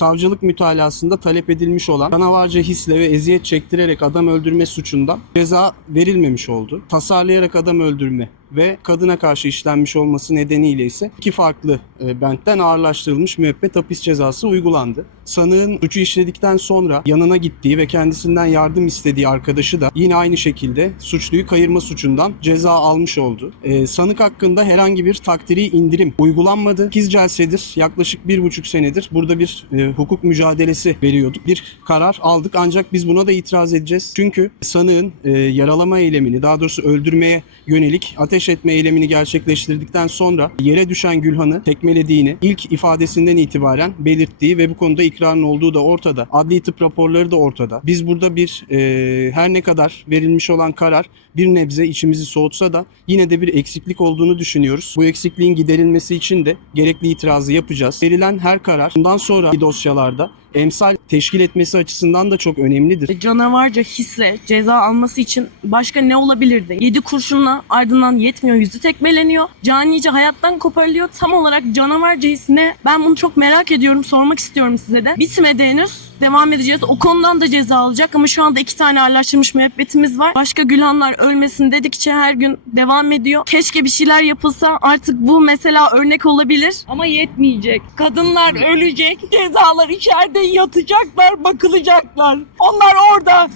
savcılık mütalasında talep edilmiş olan canavarca hisle ve eziyet çektirerek adam öldürme suçundan ceza verilmemiş oldu. Tasarlayarak adam öldürme ve kadına karşı işlenmiş olması nedeniyle ise iki farklı e, bentten ağırlaştırılmış müebbet hapis cezası uygulandı. Sanığın suçu işledikten sonra yanına gittiği ve kendisinden yardım istediği arkadaşı da yine aynı şekilde suçluyu kayırma suçundan ceza almış oldu. E, sanık hakkında herhangi bir takdiri indirim uygulanmadı. 8 celsedir yaklaşık bir buçuk senedir burada bir e, hukuk mücadelesi veriyorduk. Bir karar aldık ancak biz buna da itiraz edeceğiz. Çünkü sanığın e, yaralama eylemini daha doğrusu öldürmeye yönelik ateş etme eylemini gerçekleştirdikten sonra yere düşen Gülhan'ı tekmelediğini ilk ifadesinden itibaren belirttiği ve bu konuda ikrarın olduğu da ortada. Adli tıp raporları da ortada. Biz burada bir e, her ne kadar verilmiş olan karar bir nebze içimizi soğutsa da yine de bir eksiklik olduğunu düşünüyoruz. Bu eksikliğin giderilmesi için de gerekli itirazı yapacağız. Verilen her karar bundan sonraki dosyalarda emsal teşkil etmesi açısından da çok önemlidir. canavarca hisle ceza alması için başka ne olabilirdi? Yedi kurşunla ardından yetmiyor yüzü tekmeleniyor. Canice hayattan koparılıyor. Tam olarak canavarca his? Ben bunu çok merak ediyorum. Sormak istiyorum size de. Bitmedi henüz. Devam edeceğiz. O konudan da ceza alacak ama şu anda iki tane ağırlaştırmış müebbetimiz var. Başka Gülhanlar ölmesin dedikçe her gün devam ediyor. Keşke bir şeyler yapılsa artık bu mesela örnek olabilir. Ama yetmeyecek. Kadınlar ölecek. Cezalar içeride yatacaklar, bakılacaklar. Onlar orada.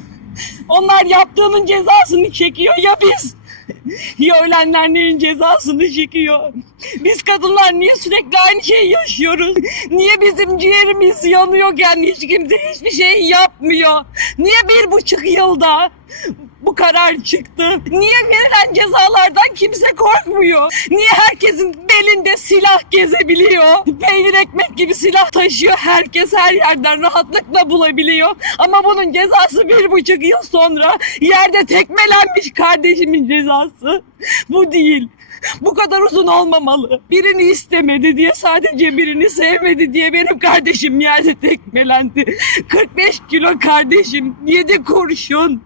Onlar yaptığının cezasını çekiyor ya biz. Ya ölenler neyin cezasını çekiyor? Biz kadınlar niye sürekli aynı şeyi yaşıyoruz? Niye bizim ciğerimiz yanıyorken hiç kimse hiçbir şey yapmıyor? Niye bir buçuk yılda karar çıktı? Niye verilen cezalardan kimse korkmuyor? Niye herkesin belinde silah gezebiliyor? Peynir ekmek gibi silah taşıyor herkes her yerden rahatlıkla bulabiliyor. Ama bunun cezası bir buçuk yıl sonra yerde tekmelenmiş kardeşimin cezası. Bu değil. Bu kadar uzun olmamalı. Birini istemedi diye sadece birini sevmedi diye benim kardeşim yerde tekmelendi. 45 kilo kardeşim 7 kurşun.